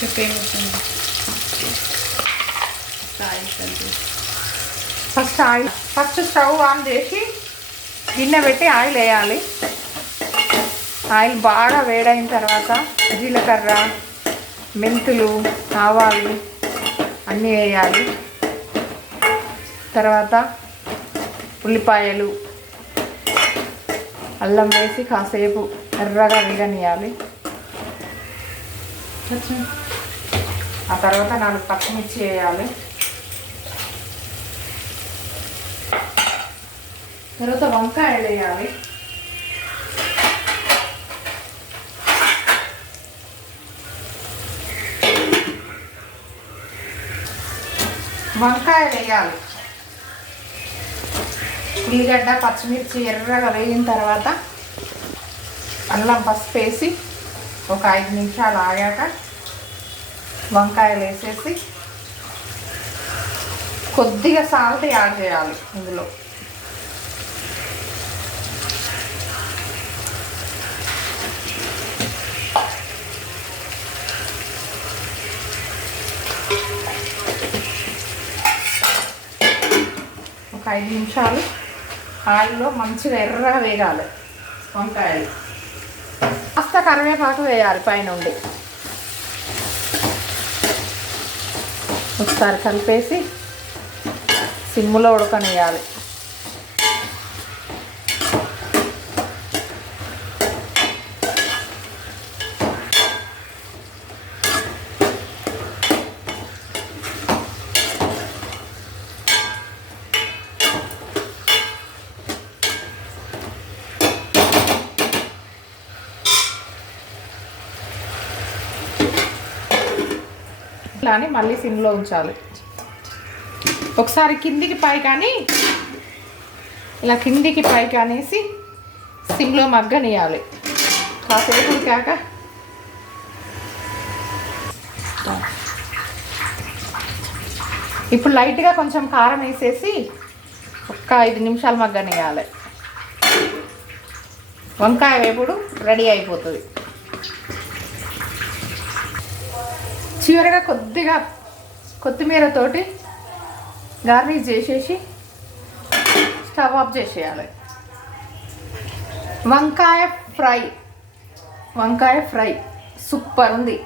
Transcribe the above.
చెప్పేమి first stove on చేసి గిన్నె పెట్టి ఆయిల్ వేయాలి. ఆయిల్ బాగా వేడైన తర్వాత జీలకర్ర, మెంతులు, ఆవాలు అన్నీ వేయాలి. తర్వాత ఉల్లిపాయలు, అల్లం వేసి కాసేపు ఎర్రగా వేగనియాలి. ఆ తర్వాత 4 పచ్చిమిర్చి వేయాలి. తర్వాత వంకాయలు వేయాలి. ఉల్లిగడ్డ, పచ్చిమిర్చి ఎర్రగా వేగిన తర్వాత అల్లం, పసుపు వేసి ఒక 5 నిమిషాలు ఆగాక వంకాయలు వేసేసి కొద్దిగా సాల్ట్ యాడ్ చేయాలి. ఇందులో ఒక 5 నిమిషాలు ఆయిల్లో మంచిగా ఎర్రగా వేగాలి వంకాయలు. కాస్త కరివేపాకు వేయాలి పైనుండి. ఒకసారి కలిపేసి సిమ్లో ఉడకనియాలి. ఇలానే మళ్ళీ సిమ్లో ఉంచాలి. ఒకసారి కిందికి పైకి ఇలా కిందికి పైకి అనేసి సిమ్లో మగ్గనియాలి. కాసేపు ఉడికాక ఇప్పుడు లైట్గా కొంచెం కారం వేసేసి ఒక్క 5 నిమిషాలు మగ్గనియాలి. వంకాయ వేపుడు రెడీ అయిపోతుంది. చివరిగా కొద్దిగా కొత్తిమీరతోటి గార్నిష్ చేసేసి స్టవ్ ఆఫ్ చేసేయాలి. వంకాయ ఫ్రై సూపర్ ఉంది.